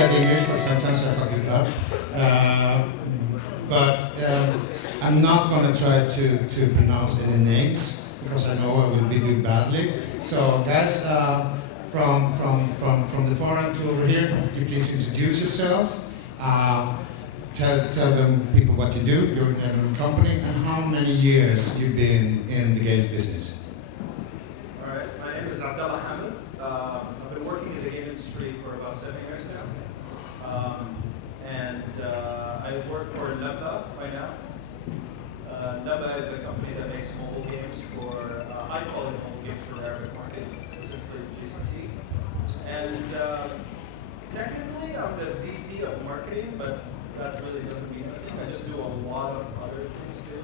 at English, but sometimes I fuck it up. Uh, but I'm not going to try to pronounce any names because I know I will be doing badly. So, guys, from the far end to over here, could you please introduce yourself? Tell them people what you do, your name and company, and how many years you've been in the games business. All right, my name is Abdallah Hamid. I've been working in the game industry for about 7 years now. I work for Nabla right now. Nabla is a company that makes mobile games for, I call it mobile games for the Arabic market, specifically GCC. And technically, I'm the VP of marketing, but that really doesn't mean anything. I just do a lot of other things too.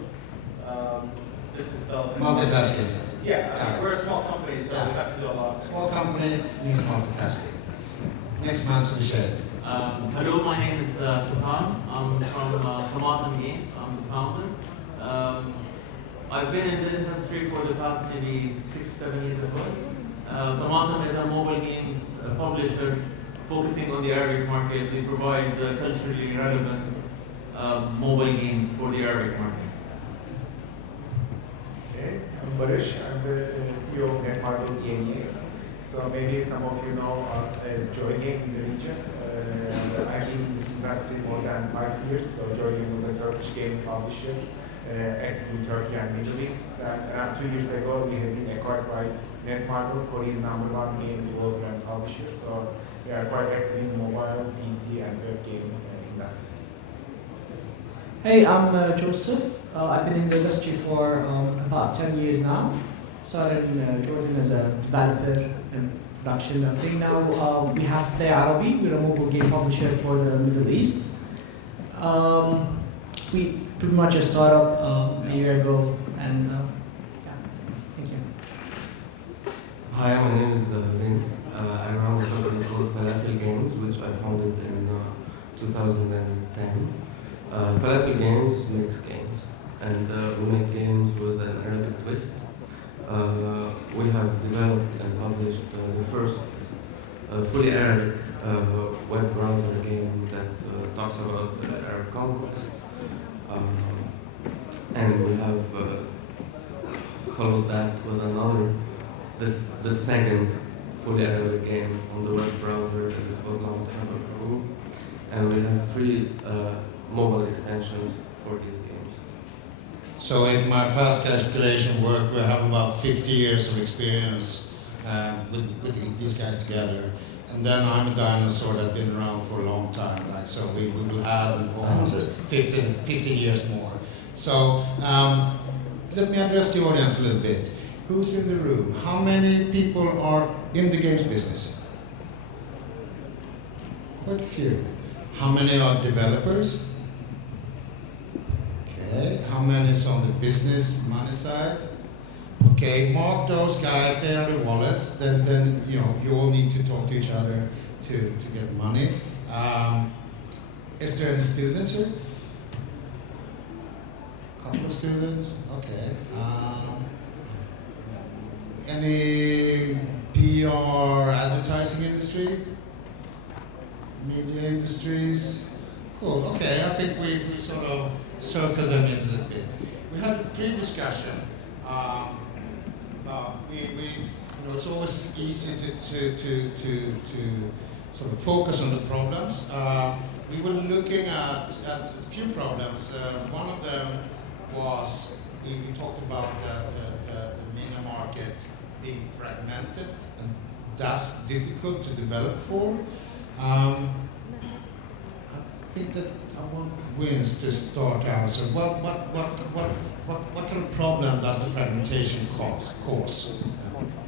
Business development. Multitasking. Yeah, we're a small company, so we have to do a lot. Small company means multitasking. Next man to the shed. Hello, my name is Hassan. I'm from Tomatum Games. I'm the founder. I've been in the industry for the past maybe 6-7 years ago. Tomatum is a mobile games publisher focusing on the Arabic market. We provide culturally relevant mobile games for the Arabic market. Okay, I'm Barış. I'm the CEO of Netmarble EMEA. So maybe some of you know us as Joygame in the region. I've been in this industry more than 5 years. So Joygame was a Turkish game publisher active in Turkey and Middle East. And 2 years ago, we have been acquired by Netmarble, Korean #1 game developer and publisher. So we are quite active in mobile, PC, and web game industry. Hey, I'm Joseph. I've been in the industry for about 10 years now. Started in Jordan as a developer and production. I think now we have Play Arabi. We're a mobile game publisher for the Middle East. We pretty much a startup a year ago, and yeah, thank you. Hi, my name is Vince. I run a company called Falafel Games, which I founded in 2010. Falafel Games makes games, and we make games with an Arabic twist. We have developed and published the first fully Arabic web browser game that talks about the Arab conquest. And we have followed that with another, the second fully Arabic game on the web browser that is called Lamp Peru. And we have 3 mobile extensions for these games. So if my fast calculation work, we have about 50 years of experience with putting these guys together. And then I'm a dinosaur that's been around for a long time. Like, so we will add almost 15 years more. So let me address the audience a little bit. Who's in the room? How many people are in the games business? Quite a few. How many are developers? Okay. How many is on the business money side? Okay, mark those guys, they are the wallets, then you know, you all need to talk to each other to get money. Is there any students here? Couple of students, okay. Any PR advertising industry? Media industries? Cool, okay, I think we sort of circled them in a little bit. We had a pre-discussion. You know, it's always easy to sort of focus on the problems. We were looking at a few problems. One of them was we talked about the MENA market being fragmented and thus difficult to develop for. I think that I want Vince to start to answer. What kind of problem does the fragmentation cause?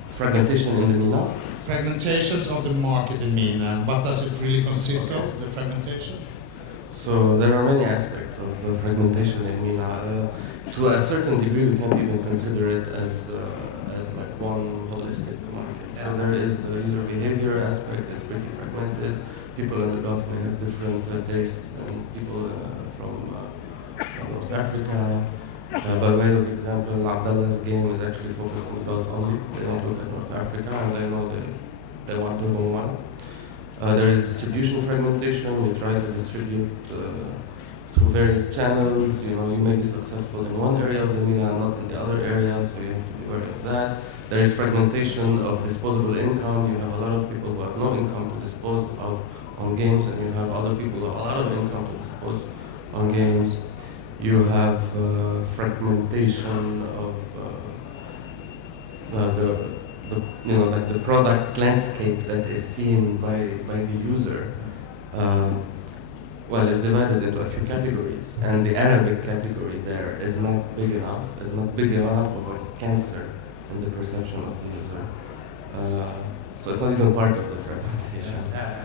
Fragmentation in the MENA? Fragmentations of the market in MENA. What does it really consist of, the fragmentation? So there are many aspects of fragmentation in MENA. To a certain degree, we can't even consider it as like one holistic market. So there is the user behavior aspect. It's pretty fragmented. People in the Gulf may have different tastes than people from North Africa. By way of example, Abdallah's game is actually focused on the Gulf only. They don't look at North Africa, and I know they want to go one. There is distribution fragmentation. We try to distribute through various channels. You know, you may be successful in one area of the media and not in the other area, so you have to be wary of that. There is fragmentation of disposable income. You have a lot of people who have no income to dispose of on games, and you have other people who have a lot of income to dispose on games. You have fragmentation of like the product landscape that is seen by the user. Well, it's divided into a few categories, and the Arabic category there is not big enough. It's not big enough of a cancer in the perception of the user. So it's not even part of the fragmentation.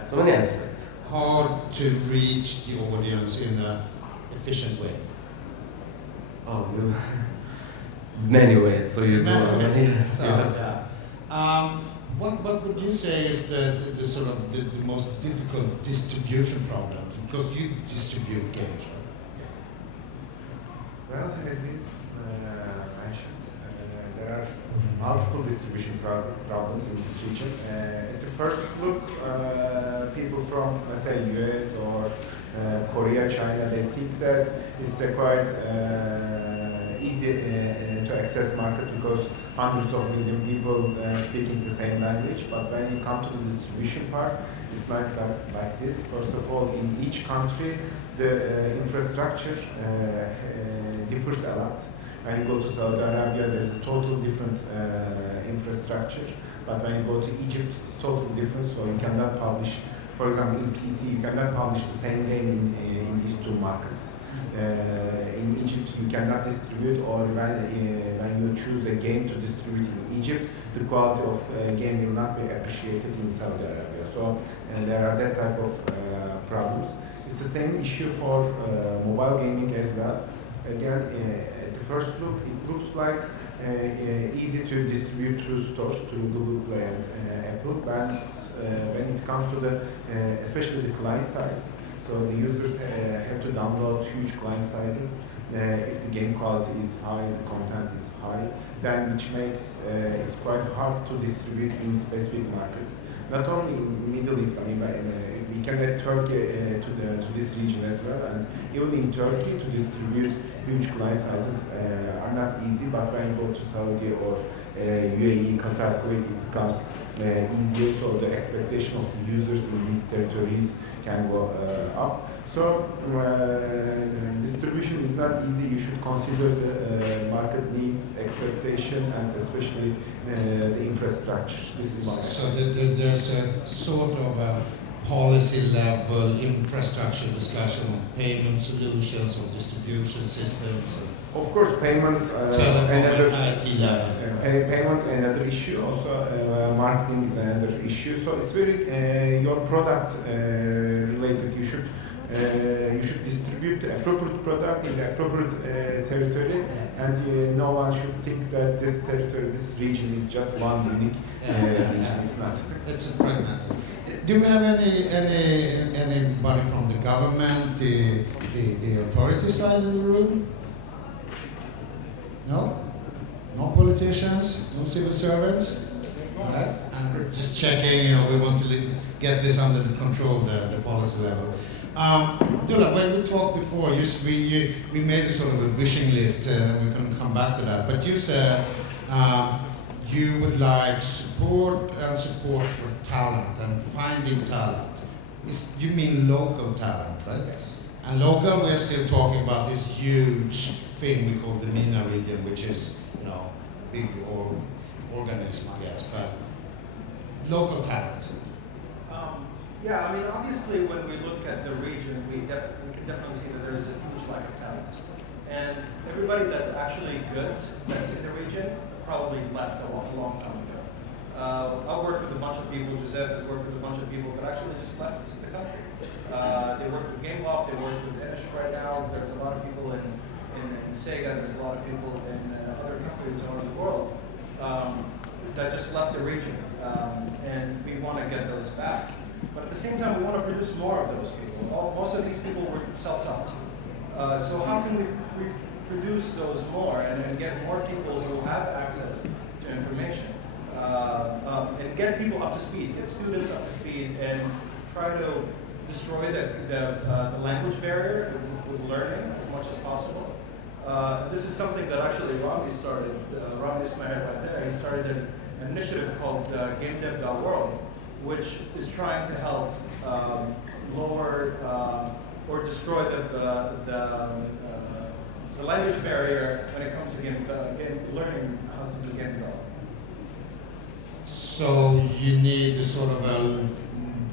So many aspects. How to reach the audience in an efficient way? Oh, you many ways. So you do Many ways. many. So, yeah. What would you say is the sort of the most difficult distribution problems? Because you distribute games, right? Well, as Liz mentioned, there are multiple distribution problems in this region. At the first look, people from, let's say, US or Korea, China, they think that it's a quite easy to access market because hundreds of million people speaking the same language. But when you come to the distribution part, it's like this. First of all, in each country, the infrastructure differs a lot. When you go to Saudi Arabia, there's a total different infrastructure. But when you go to Egypt, it's totally different. So you cannot publish, for example, in PC, you cannot publish the same game in these two markets. In Egypt, you cannot distribute, or when you choose a game to distribute in Egypt, the quality of game will not be appreciated in Saudi Arabia. So there are that type of problems. It's the same issue for mobile gaming as well. Again, at the first look, it looks like easy to distribute through stores, through Google Play and Apple, but when it comes to the, especially the client size, so the users have to download huge client sizes. If the game quality is high, the content is high, then which makes it's quite hard to distribute in specific markets. Not only in Middle East, I mean, we can add Turkey to this region as well, and even in Turkey to distribute huge client sizes are not easy, but when you go to Saudi or UAE, Qatar, Kuwait, it becomes easier, so the expectation of the users in these territories can go up. So distribution is not easy. You should consider the market needs, expectation, and especially the infrastructure. This is my So there's a sort of a policy level infrastructure discussion on payment solutions or distribution systems. Of course, payment Telecom another and IT level. payment another issue. Also, marketing is another issue. So it's very your product related. You should distribute the appropriate product in the appropriate territory, and no one should think that this territory, this region is just one unique region. It's not. It's fragmented. Do we have anybody from the government, the authority side in the room? No? No politicians? No civil servants? Right? I'm just checking, we want to get this under the control, the policy level. Abdullah, when we talked before, we made a sort of a wishing list, and we can come back to that, but you said you would like support for talent and finding talent. You mean local talent, right? And local, we're still talking about this huge thing we call the MENA region, which is, big organism, I guess, but local talent. Yeah, I mean, obviously, when we look at the region, we can definitely see that there is a huge lack of talent. And everybody that's actually good, that's in the region, probably left a long time ago. I've worked with a bunch of people, Joseph has worked with a bunch of people that actually just left the country. They work with Gameloft, they work with Inish right now. There's a lot of people in Sega, there's a lot of people in other countries all over the world that just left the region. And we want to get those back. But at the same time, we want to produce more of those people. Most of these people were self-taught. So how can we produce those more and get more people who have access to information? And get people up to speed, get students up to speed, and try to destroy the language barrier with learning as much as possible. This is something that actually Rami started. Rami Ismail right there. He started an initiative called GameDev.world, which is trying to help lower or destroy the language barrier when it comes to learning how to do game development. So you need a sort of a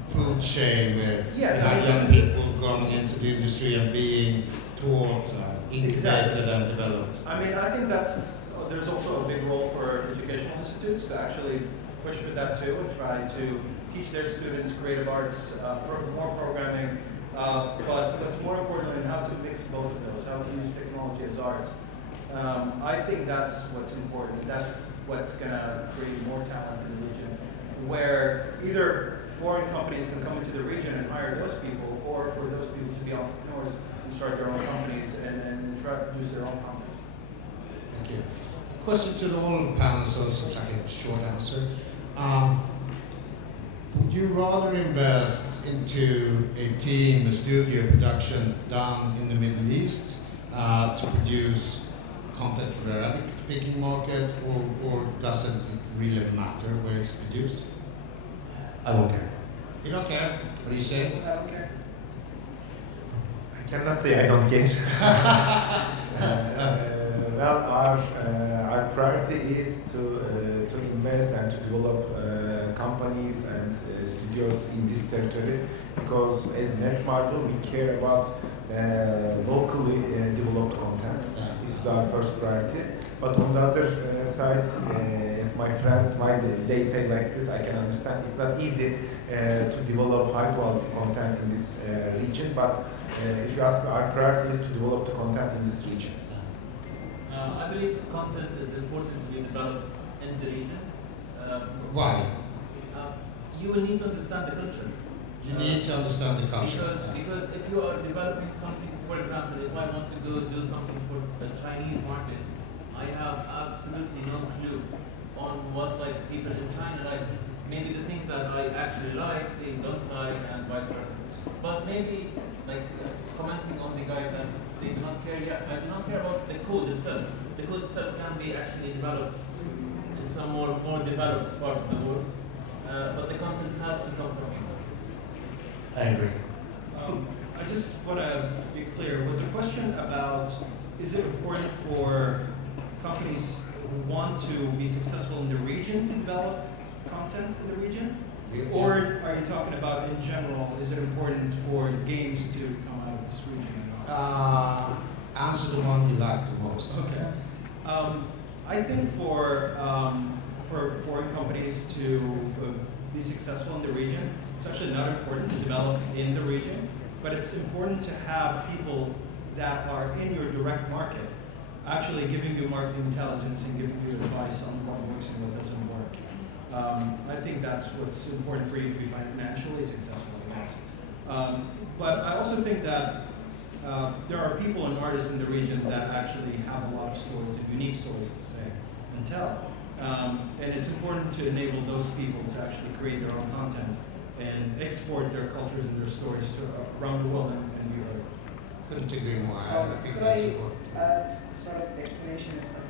food chain where Yes, you I mean, have young this is- people going into the industry and being taught, incubated Exactly. and developed. I mean, I think there's also a big role for educational institutes to actually push for that too and try to teach their students creative arts, more programming, but what's more important, how to mix both of those, how to use technology as art. I think that's what's important. That's what's going to create more talent in the region, where either foreign companies can come into the region and hire those people, or for those people to be entrepreneurs and start their own companies and try to use their own content. Thank you. Question to all the panelists, also it's like a short answer. Would you rather invest into a team, a studio production done in the Middle East to produce content for the Arabic-speaking market, or does it really matter where it's produced? I don't care. You don't care? What do you say? I don't care. I cannot say I don't care. Well, our priority is to invest and to develop companies and studios in this territory, because as Netmarble we care about locally developed content. This is our first priority. But on the other side, as my friends they say like this, I can understand it's not easy to develop high quality content in this region. But if you ask me, our priority is to develop the content in this region. I believe content is important to be developed in the region. Why? You will need to understand the culture. You need to understand the culture. Because if you are developing something, for example, if I want to go do something for the Chinese market, I have absolutely no clue on what like people in China like. Maybe the things that I actually like, they don't like, and vice versa. But maybe like commenting on the guy that they do not care yet. I do not care about the code itself. The code itself can be actually developed in some more developed part of the world. But the content has to come from India. I agree. I just want to be clear. Was the question about, is it important for companies who want to be successful in the region to develop content in the region? Or are you talking about in general, is it important for games to come out of this region? Answer the one you like the most. Okay. I think for foreign companies to be successful in the region, it's actually not important to develop in the region, but it's important to have people that are in your direct market actually giving you market intelligence and giving you advice on what works and what doesn't work. I think that's what's important for you to be financially successful, yes. But I also think that there are people and artists in the region that actually have a lot of stories and unique stories to say and tell. And it's important to enable those people to actually create their own content and export their cultures and their stories to around the world and be heard. Couldn't agree more. I think Could that's I important. add sort of explanation and stuff?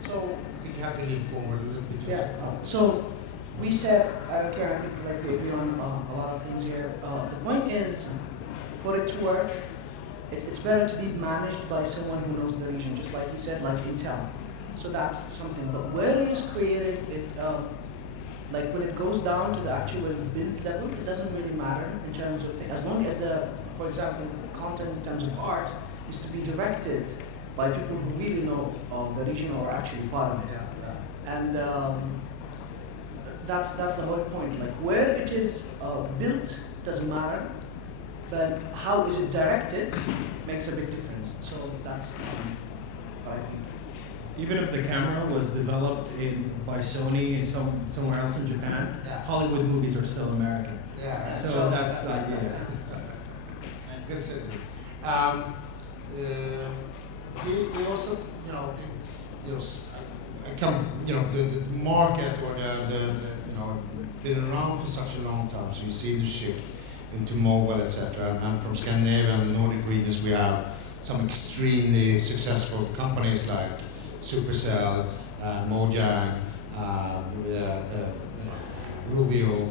So, I think you have to lean forward a little bit. yeah, so we said, I don't care, I think like we agree on a lot of things here. The point is, for it to work, it's better to be managed by someone who knows the region, just like you said, like Intel. So that's something. But where it is created, like when it goes down to the actual build level, it doesn't really matter in terms of things. As long as for example, the content in terms of art is to be directed by people who really know of the region or are actually part of it. And that's the whole point. Like where it is built doesn't matter, but how is it directed makes a big difference. So that's what I think. Even if the camera was developed by Sony somewhere else in Japan, Hollywood movies are still American. Yeah. So that's the idea. Good statement. We also, the market or the been around for such a long time, so you see the shift. into mobile, etc. And from Scandinavia and the Nordic regions, we have some extremely successful companies like Supercell, Mojang, Rubio,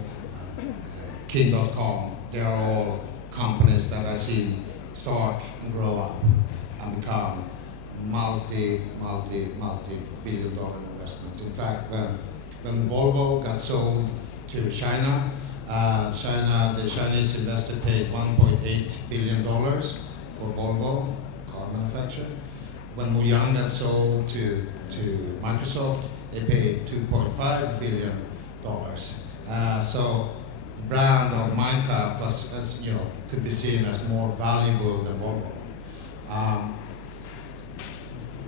King.com. They are all companies that I've seen start and grow up and become multi-billion dollar investments. In fact, when Volvo got sold to China, the Chinese investor paid $1.8 billion for Volvo, car manufacturer. When Mojang got sold to Microsoft, they paid $2.5 billion. So the brand of Minecraft could be seen as more valuable than Volvo.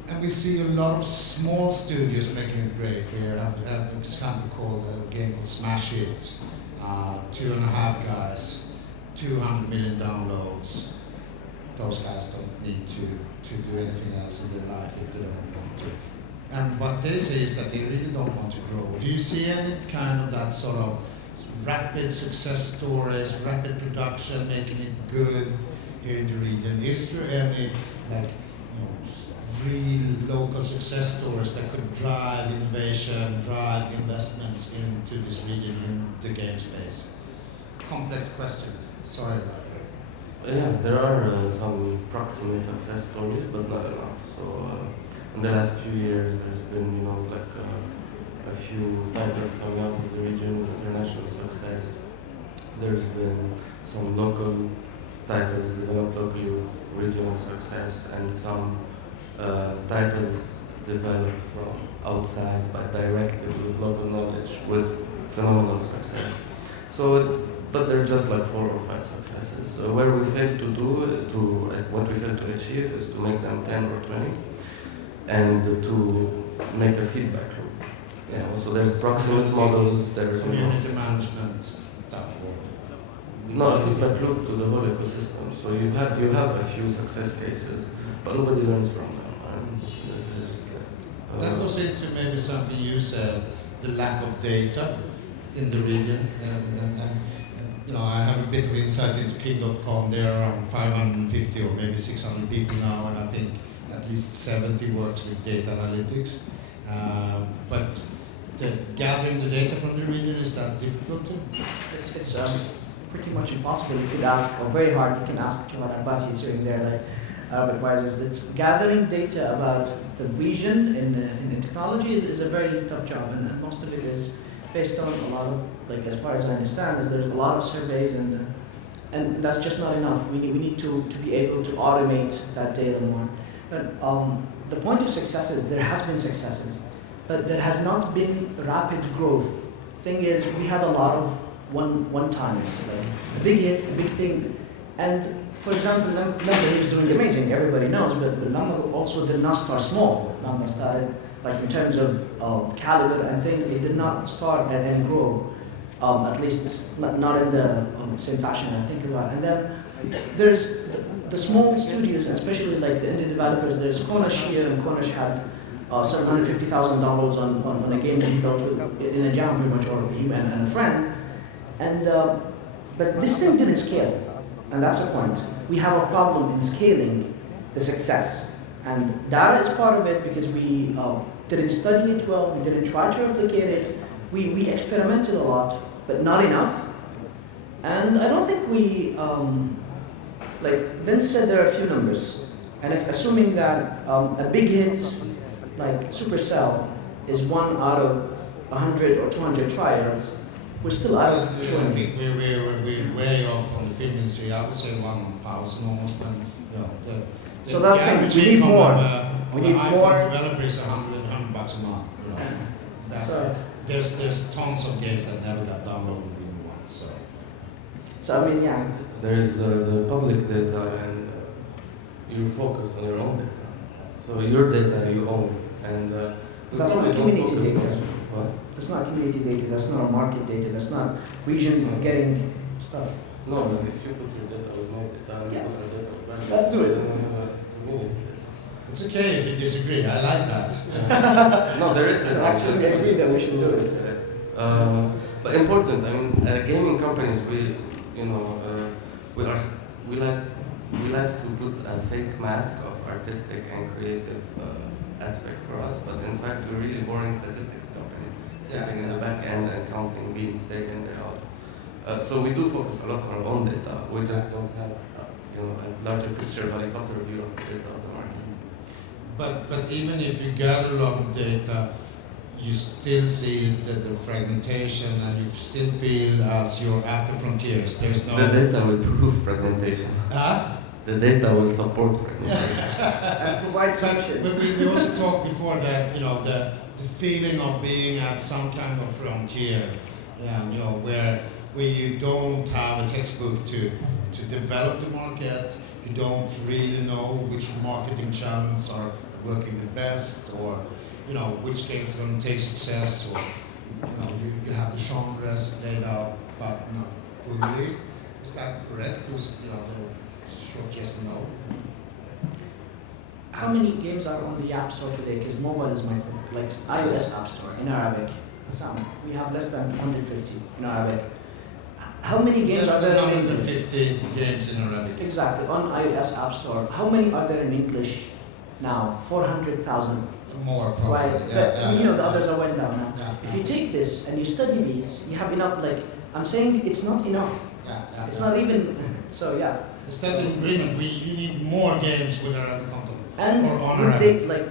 And we see a lot of small studios making it great. We have this company called a game called Smash It, 2.5 guys, 200 million downloads. Those guys don't need to do anything else in their life if they don't want to. And what they say is that they really don't want to grow. Do you see any kind of that sort of rapid success stories, rapid production, making it good here in the region? Is there any real local success stories that could drive innovation, drive investments into this region in the game space? Complex question. Sorry about that. Yeah, there are some proximate success stories, but not enough. So in the last few years, there's been a few titles coming out of the region with international success. There's been some local titles developed locally with regional success, and some titles developed from outside but directly with local knowledge with phenomenal success. But they're just like 4 or 5 successes. Where we failed what we failed to achieve is to make them 10 or 20, and to make a feedback loop. Yeah. So there's proximate models, there's community management stuff. no, a feedback loop to the whole ecosystem. So you have a few success cases, but nobody learns from them. This is just that goes into maybe something you said, the lack of data in the region, and I have a bit of insight into King.com. There are around 550 or maybe 600 people now, and I think at least 70 works with data analytics. But gathering the data from the region, is that difficult too? It's pretty much impossible. You could ask, or very hard, you can ask Johan Abbasi sitting there, like advisors. It's gathering data about the region in technology is a very tough job, and most of it is based on a lot of, as far as I understand, is there's a lot of surveys, and that's just not enough. We need to be able to automate that data more. But the point of success is there has been successes, but there has not been rapid growth. Thing is, we had a lot of one-timers, a big hit, a big thing. And for example, Lambda is doing amazing, everybody knows, but Lambda also did not start small. Lambda started, in terms of caliber and thing, it did not start and grow, at least not in the same fashion I think about. And then there's the small studios, especially the indie developers. There's Konash here, and Konash had $750,000 on a game that he built in a jam pretty much, or him and a friend. And but this thing didn't scale, and that's the point. We have a problem in scaling the success, and data is part of it because we didn't study it well, we didn't try to replicate it, we experimented a lot, but not enough. And I don't think we, Vince said there are a few numbers, and if assuming that a big hit like Supercell is 1 out of 100 or 200 trials, we're still out of I 200. think we're way off on the film industry. I would say 1,000 almost. When So that's the thing, we need more. We need iPhone more. developer is $100 a month. So There's tons of games that never got downloaded even once. I mean, yeah. There is the public data, and you focus on your own data. So your data you own, and That's probably not don't community focus data. much. What? That's not community data, that's not market data, that's not region getting stuff. No, but if you put your data with my data and Yeah. put your data with my Let's do it. then you have community data. It's okay if you disagree. I like that. No, there is that. Actually, I agree that we should do it. But important, gaming companies, you know, we like to put a fake mask of artistic and creative aspect for us, but in fact we're really boring statistics companies sitting in the back end and counting beans day in day out. So we do focus a lot on our own data. We just don't have a larger picture, helicopter view of the data of the market. But even if you gather a lot of data, you still see the fragmentation, and you still feel as you're at the frontiers. There's no. The data will prove fragmentation. The data will support fragmentation. And provide solutions. But we also talked before that the feeling of being at some kind of frontier, where you don't have a textbook to develop the market. You don't really know which marketing channels are working the best, or which games are going to take success, or you have the genres laid out, but not fully. Is that correct? The short yes and no. How many games are on the App Store today? Because mobile is my phone, like iOS App Store in Arabic. We have less than 250 in Arabic. How many games Less are than there in 150 games in Arabic. Exactly, on iOS App Store. How many are there in English now? 400,000. More probably. Right, but the others are went down now. Yeah, If you take this and you study these, you have enough. I'm saying it's not enough. It's not even. So yeah. The study agreement, you need more games with Arabic content. And or on with Arabic.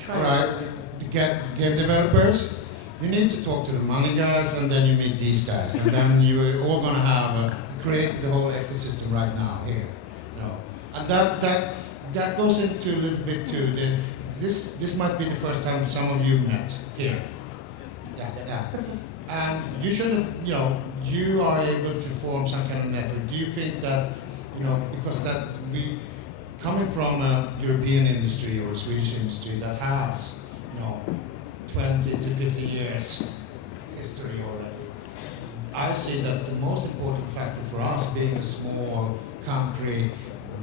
try. Right. To get game developers, you need to talk to the money guys, and then you meet these guys, and then you're all going to have created the whole ecosystem right now here. And that goes into a little bit to this might be the first time some of you met here. Yeah. And you should, you are able to form some kind of network. Do you think that, because that we coming from a European industry or a Swedish industry that has, 20 to 50 years history already, I see that the most important factor for us, being a small country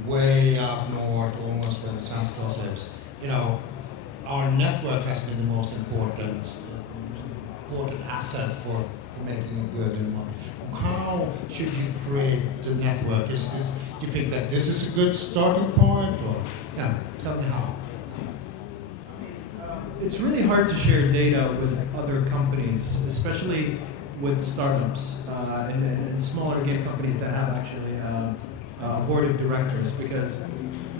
way up north, almost where the Santa Claus lives, our network has been the most important asset for making it good in the market. How should you create the network? Do you think that this is a good starting point, or tell me how? It's really hard to share data with other companies, especially with startups and smaller game companies that have actually a board of directors, because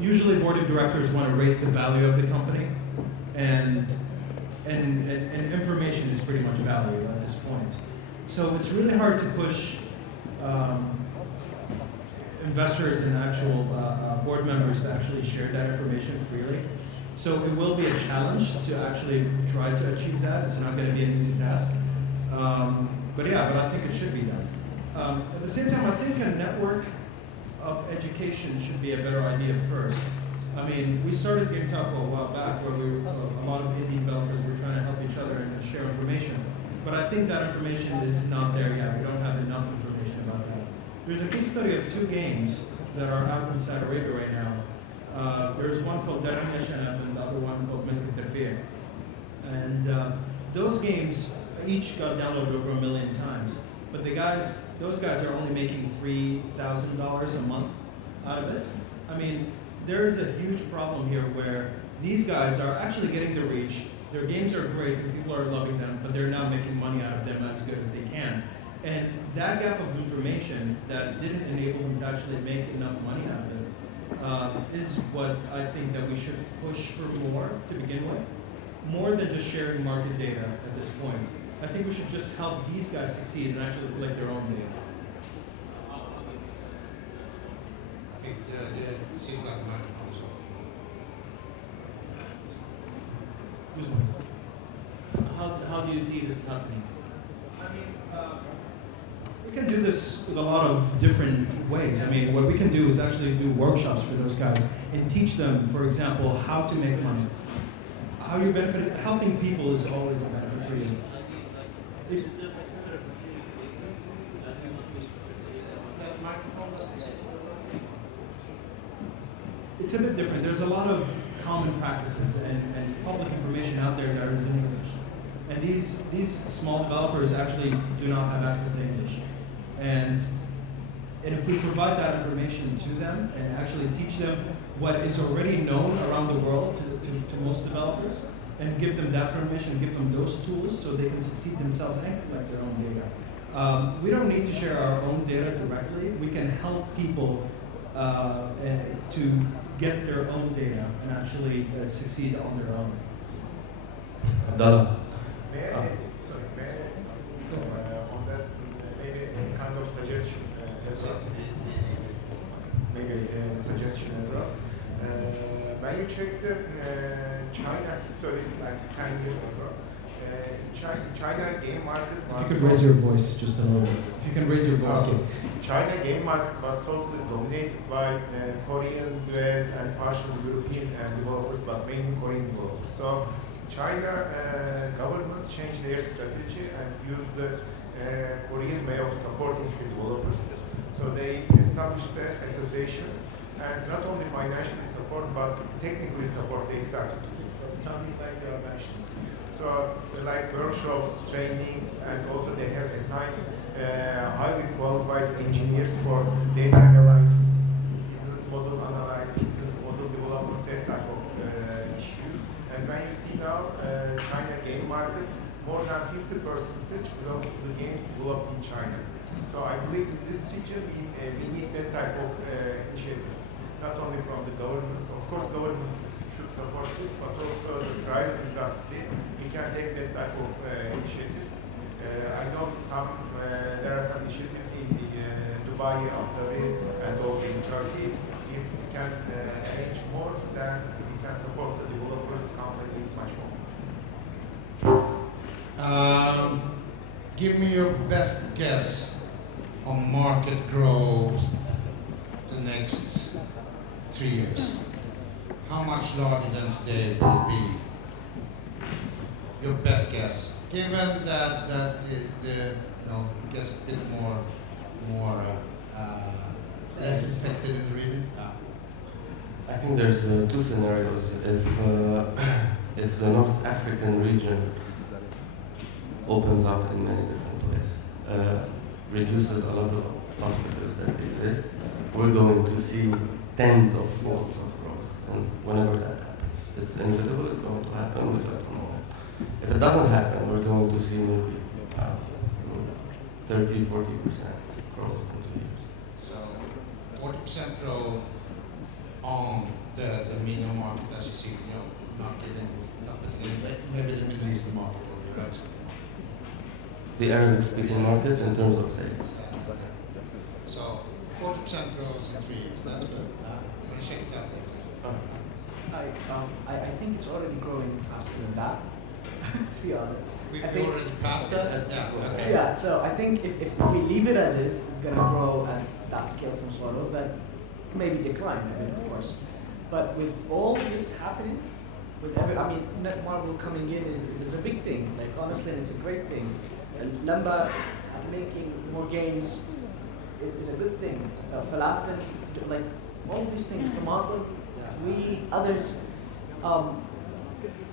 usually board of directors want to raise the value of the company, and information is pretty much value at this point. So it's really hard to push investors and actual board members to actually share that information freely. So it will be a challenge to actually try to achieve that. It's not going to be an easy task. But I think it should be done. At the same time, I think a network of education should be a better idea first. I mean, we started Game Taco a while back where a lot of indie developers were trying to help each other and share information. But I think that information is not there yet. We don't have enough information about that. There's a case study of 2 games that are out in Saudi Arabia right now. There's one called Darham Yashanab and the other one called Milk Al-Tarfir. And those games each got downloaded over 1 million times. But those guys are only making $3,000 a month out of it. I mean, there is a huge problem here where these guys are actually getting the reach. Their games are great, and people are loving them, but they're not making money out of them as good as they can. And that gap of information that didn't enable them to actually make enough money out of it is what I think that we should push for more to begin with. More than just sharing market data at this point. I think we should just help these guys succeed and actually collect their own data. I think it seems like the microphone's off. How do you see this happening? I mean, we can do this with a lot of different ways. I mean, what we can do is actually do workshops for those guys and teach them, for example, how to make money. How you benefit, helping people is always a benefit for you. That microphone doesn't say. It's a bit different. There's a lot of common practices and public information out there that is in English. And these small developers actually do not have access to English. And And if we provide that information to them and actually teach them what is already known around the world to most developers, and give them that information and give them those tools so they can succeed themselves and collect their own data. We don't need to share our own data directly. We can help people to get their own data and actually succeed on their own. Abdallah. May I, on that, maybe a kind of suggestion as well. Maybe a suggestion as well. When you check the China history, like 10 years ago, China game market was... If you could raise your voice just a little bit. If you can raise your voice. Okay. China game market was totally dominated by Korean, US, and partial European developers, but mainly Korean developers. So China government changed their strategy and used the Korean way of supporting the developers. So they established an association, and not only financially support, but technically support they started to do. Something like you are mentioning. So like workshops, trainings, and also they have assigned highly qualified engineers for data analysis, business model analysis, business model development, that type of issues. And when you see now China game market, more than 50% belongs to the games developed in China. So I believe in this region we need that type of initiatives, not only from the governments. Of course, governments should support this, but also the private industry. We can take that type of initiatives. I know there are some initiatives in Dubai, Abu Dhabi, and also in Turkey. If we can arrange more, then we can support the developers, companies much more. Give me your best guess on market growth the next 3 years. How much larger than today will it be? Your best guess, given that it gets a bit more less infected in the region. I think there's two scenarios. If the North African region opens up in many different ways, reduces a lot of obstacles that exist, we're going to see tens of forms of growth. And whenever that happens, it's inevitable, it's going to happen, we just don't know it. If it doesn't happen, we're going to see maybe 30-40% growth in 2 years. So 40% growth on the MENA market, as you see, not putting in maybe the Middle Eastern market or the Arab speaking market. The Arabic-speaking market in terms of sales. So 40% growth in 3 years, that's good. I'm going to check it out later. I think it's already growing faster than that, to be honest. We I think- already passed that? Yeah, okay. Yeah, so I think if we leave it as is, it's going to grow at that scale some sort of, but maybe decline a bit, of course. But with all this happening, Netmarble coming in is a big thing. Like, honestly, it's a great thing. And Lamba making more games is a good thing. Falafel, like, all these things, Tomato, we, others,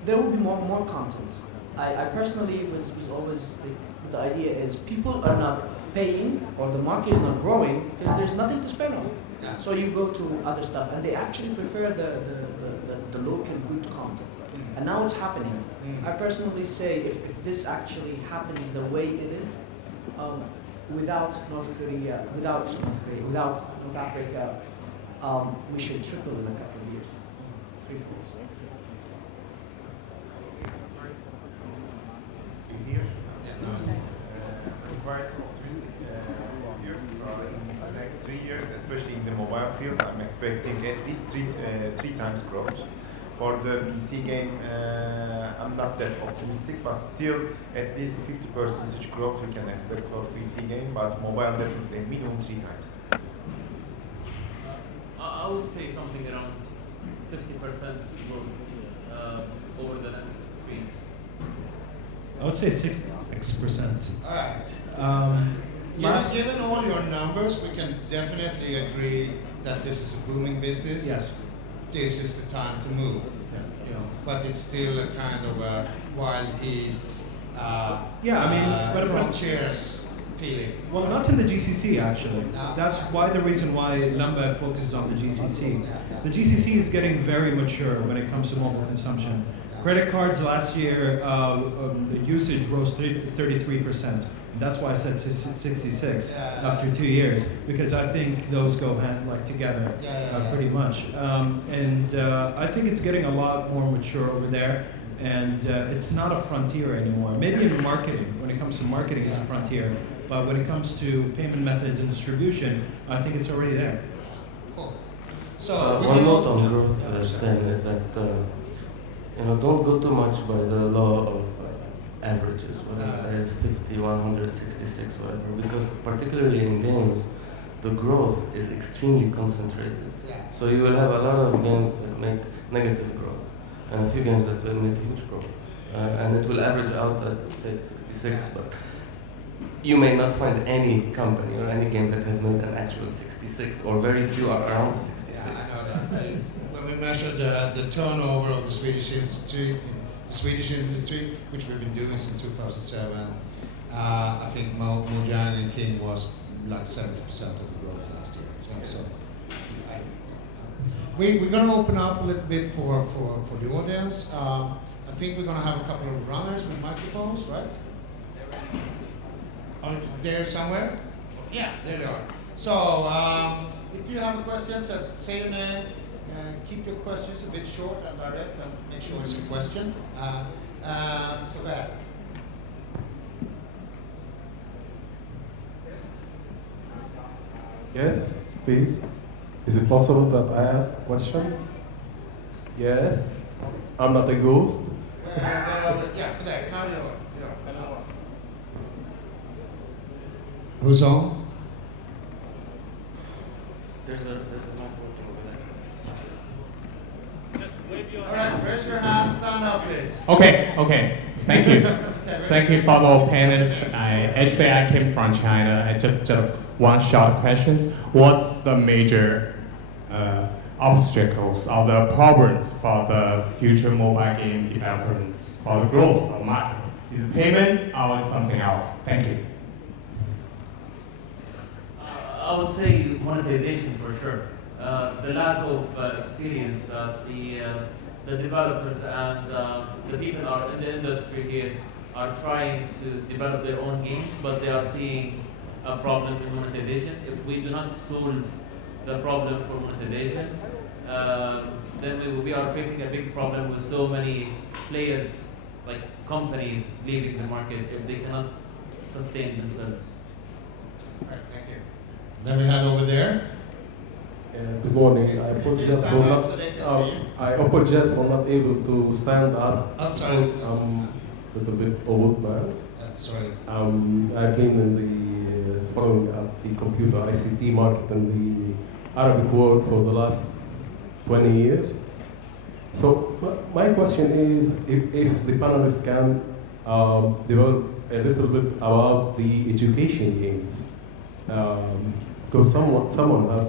there will be more content. I personally was always, the idea is people are not paying or the market is not growing because there's nothing to spend on. Yeah. So you go to other stuff and they actually prefer the local good content. And now it's happening. I personally say if this actually happens the way it is, without North Africa, we should triple in a couple of years, 3-4. Here, Yeah, no, I'm quite optimistic here. So in the next 3 years, especially in the mobile field, I'm expecting at least three times growth. For the PC game, I'm not that optimistic, but still at least 50% growth we can expect for PC game, but mobile definitely minimum 3 times. I would say something around 50% growth over the next 3 years. I would say 6%. all right. Last- Given all your numbers, we can definitely agree that this is a booming business. Yes. This is the time to move. But it's still a kind of a wild east. Yeah, I mean, but- frontiers feeling? Well, not in the GCC actually. No. That's why the reason why Lamba focuses on the GCC. Yeah, yeah. The GCC is getting very mature when it comes to mobile consumption. Credit cards last year, the usage rose 33%. That's why I said 66 Yeah. after 2 years, because I think those go hand like together pretty much. I think it's getting a lot more mature over there, and it's not a frontier anymore. Maybe in marketing, when it comes to marketing, it's a frontier, but when it comes to payment methods and distribution, I think it's already there. Cool. So we're One gonna- note on growth, Yeah, sure. Stan, is that don't go too much by the law of averages, whether that is 50, 166, whatever, because particularly in games, the growth is extremely concentrated. Yeah. So you will have a lot of games that make negative growth, and a few games that will make huge growth, and it will average out at say 66. But you may not find any company or any game that has made an actual 66, or very few are around the 66. Yeah, I know that. When we measured the turnover of the Swedish industry, which we've been doing since 2007, I think Mojang and King was like 70% of the growth last year. So we're going to open up a little bit for the audience. I think we're going to have a couple of runners with microphones, right? Are they there somewhere? Yeah, there they are. So if you have a question, say your name. Keep your questions a bit short and direct, and make sure it's a question. So that. Yes, please. Is it possible that I ask a question? Yes. I'm not a ghost. Yeah, there. Now you're. Who's on? There's a mic working over there. All right, raise your hand. Stand up, please. Okay. Thank you. Okay, Thank you for the panelists. I came from China. I just one short questions. What's the major obstacles or the problems for the future mobile game developers for the growth of market? Is it payment or is something else? Thank you. I would say monetization for sure. The lack of experience that the developers and the people are in the industry here are trying to develop their own games, but they are seeing a problem in monetization. If we do not solve the problem for monetization, then we are facing a big problem with so many players, like companies, leaving the market if they cannot sustain themselves. All right, thank you. Then we had over there. Yes, good morning. I apologize for not. So they can see you. I apologize for not able to stand up. I'm sorry. I'm a little bit old man. Sorry. I've been in the following up the computer ICT market in the Arabic world for the last 20 years. So my question is, if the panelists can develop a little bit about the education games, because someone have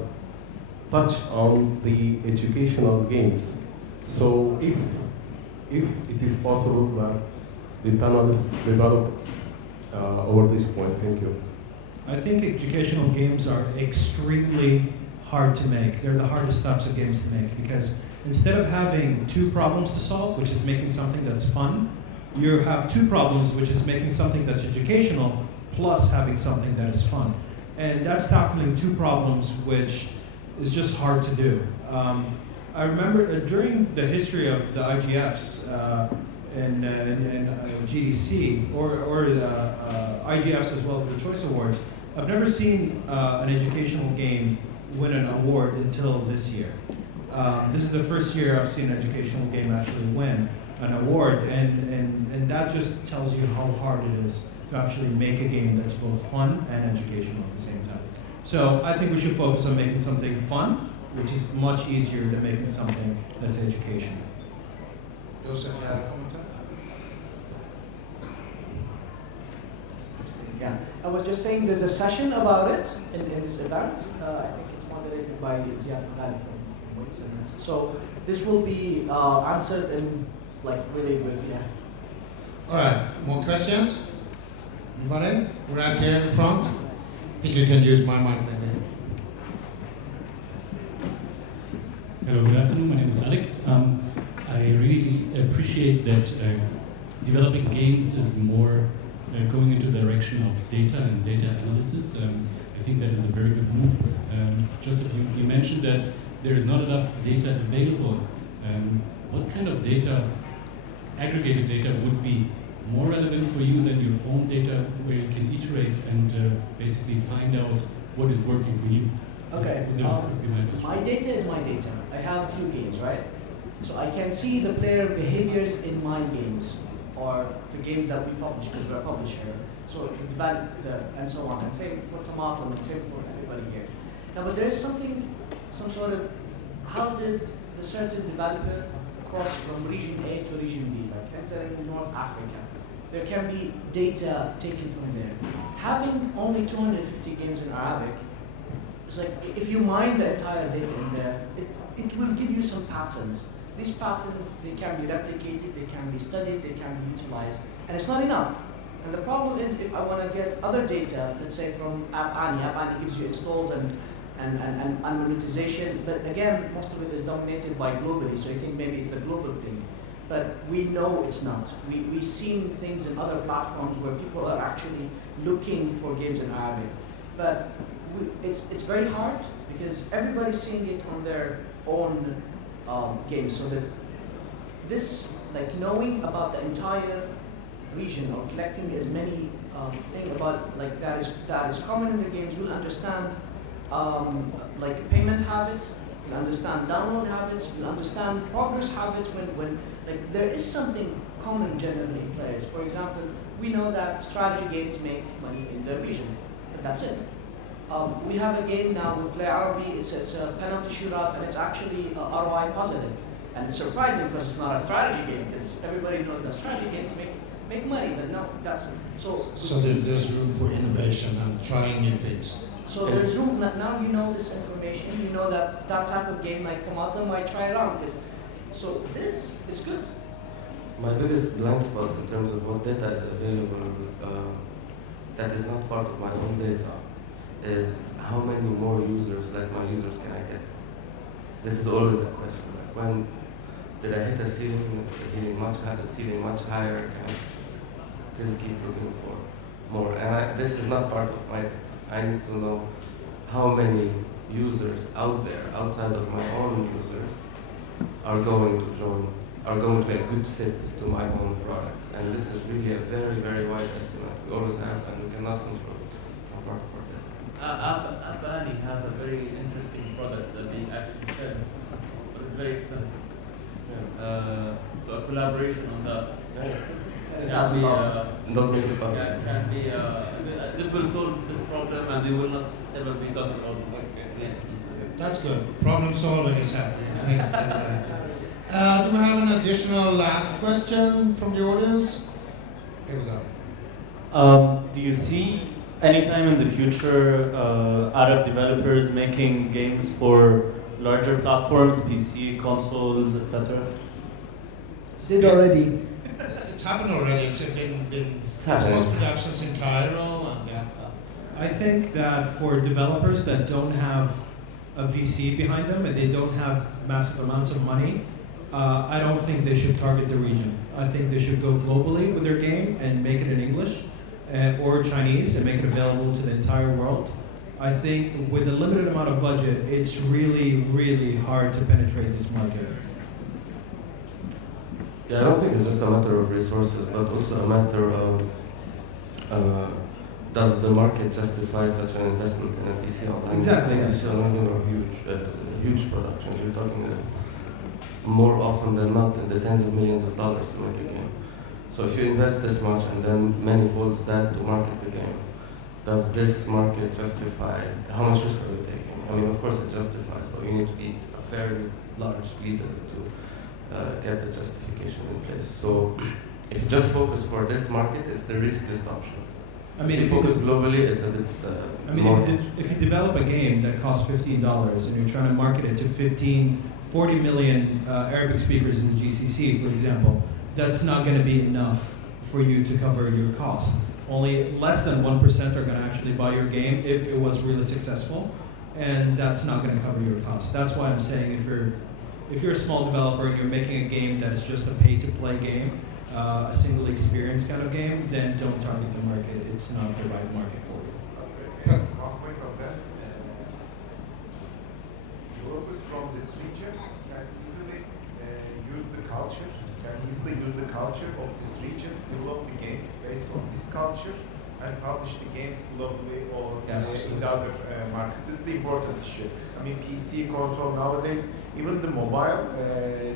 touched on the educational games. So if it is possible that the panelists develop over this point, thank you. I think educational games are extremely hard to make. They're the hardest types of games to make because instead of having two problems to solve, which is making something that's fun, you have two problems, which is making something that's educational plus having something that is fun. And that's tackling two problems, which is just hard to do. I remember during the history of the IGFs and GDC, or IGFs as well as the Choice Awards, I've never seen an educational game win an award until this year. This is the first year I've seen an educational game actually win an award, and that just tells you how hard it is to actually make a game that's both fun and educational at the same time. So I think we should focus on making something fun, which is much easier than making something that's educational. Joseph, you had a comment? Yeah, I was just saying there's a session about it in this event. I think it's moderated by Ziad Fahad from Wings and Nasa. So this will be answered in like really good, yeah. All right, more questions? Anybody? Right here in the front? I think you can use my mic maybe. Hello, good afternoon. My name is Alex. I really appreciate that developing games is more going into the direction of data and data analysis. I think that is a very good move. Joseph, you mentioned that there is not enough data available. What kind of data, aggregated data, would be more relevant for you than your own data, where you can iterate and basically find out what is working for you? Okay. That's My data is my data. I have a few games, right? So I can see the player behaviors in my games, or the games that we publish, because we're a publisher. So if you develop and so on, and same for Tomato, and same for everybody here. Now, but there's something, some sort of, how did the certain developer cross from region A to region B, like entering North Africa? There can be data taken from there. Having only 250 games in Arabic, it's like if you mine the entire data in there, it will give you some patterns. These patterns, they can be replicated, they can be studied, they can be utilized, and it's not enough. And the problem is, if I want to get other data, let's say from App Annie gives you installs and monetization, but again, most of it is dominated by globally, so I think maybe it's a global thing. But we know it's not. We've seen things in other platforms where people are actually looking for games in Arabic. But it's very hard because everybody's seeing it on their own games. So that this, like knowing about the entire region or collecting as many things about like that is common in the games, we'll understand like payment habits, we'll understand download habits, we'll understand progress habits when like there is something common generally in players. For example, we know that strategy games make money in the region, but that's it. We have a game now with Play Arabi, it's a penalty shootout, and it's actually ROI positive. And it's surprising because it's not a strategy game, because everybody knows that strategy games make money, but no, that's so. So there's room for innovation and trying new things. So there's room that now you know this information, you know that type of game like Tomato might try it out, because so this is good. My biggest blind spot in terms of what data is available that is not part of my own data is how many more users like my users can I get? This is always a question. Like when did I hit a ceiling? Is the ceiling much higher? Can I still keep looking for more? And this is not part of my data. I need to know how many users out there, outside of my own users, are going to be a good fit to my own products. And this is really a very, very wide estimate. We always have, and we cannot control it from part of our data. App Annie has a very interesting product that they actually sell, but it's very expensive. Yeah. So a collaboration on that. Don't make it public. Can be, this will solve this problem, and they will not ever be talking about it. That's good. Problem solving is happening. Make it happen. Do we have an additional last question from the audience? Here we go. Do you see anytime in the future Arab developers making games for larger platforms, PC, consoles, etc.? Did already. It's happened already. It's been happening. productions in Cairo and yeah. I think that for developers that don't have a VC behind them and they don't have massive amounts of money, I don't think they should target the region. I think they should go globally with their game and make it in English or Chinese and make it available to the entire world. I think with a limited amount of budget, it's really, really hard to penetrate this market. Yeah, I don't think it's just a matter of resources, but also a matter of does the market justify such an investment in a PC Online? Exactly, yeah. PC Online are huge productions. You're talking more often than not in the tens of millions of dollars to make a game. So if you invest this much and then many folds that to market the game, does this market justify, how much risk are you taking? I mean, of course it justifies, but you need to be a fairly large leader to get the justification in place. So if you just focus for this market, it's the riskiest option. I mean, if you focus globally, it's a bit more. If you develop a game that costs $15 and you're trying to market it to 40 million Arabic speakers in the GCC, for example, that's not going to be enough for you to cover your cost. only less than 1% are going to actually buy your game if it was really successful, and that's not going to cover your costs. That's why I'm saying if you're a small developer and you're making a game that is just a pay-to-play game, a single experience kind of game, then don't target the market. It's not the right market for you. One point on that. Developers from this region can easily use the culture, of this region, develop the games based on this culture, and publish the games globally or in the other markets. This is the important issue. I mean, PC, console nowadays, even the mobile,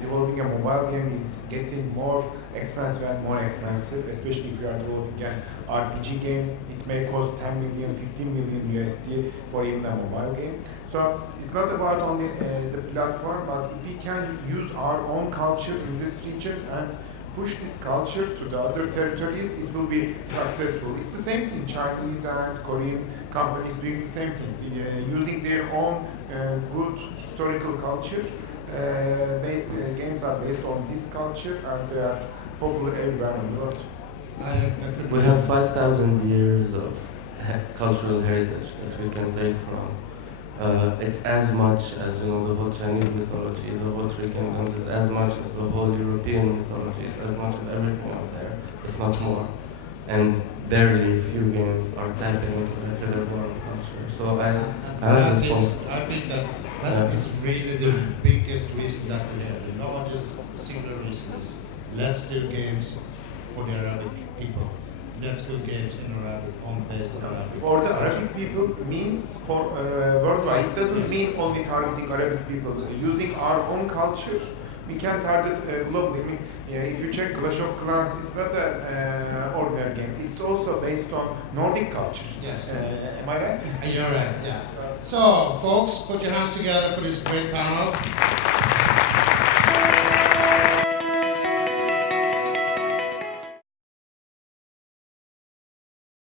developing a mobile game is getting more expensive and more expensive, especially if you are developing an RPG game. It may cost 10 million, 15 million USD for even a mobile game. So it's not about only the platform, but if we can use our own culture in this region and push this culture to the other territories, it will be successful. It's the same thing, Chinese and Korean companies doing the same thing, using their own good historical culture. Games are based on this culture and they are popular everywhere in the world. We have 5,000 years of cultural heritage that we can take from. It's as much as, the whole Chinese mythology, the whole Three Kingdoms is as much as the whole European mythology, is as much as everything out there, if not more. And barely a few games are tapping into that reservoir of culture. So I like this point. I think that is really the biggest reason that we have. The largest single reason is let's do games for the Arabic people. Let's do games in Arabic, based on Arabic. For the Arabic people means for worldwide. It doesn't mean only targeting Arabic people. Using our own culture, we can target globally. I mean, if you check Clash of Clans, it's not an ordinary game. It's also based on Nordic culture. Yes. Am I right? You're right, yeah. So, folks, put your hands together for this great panel.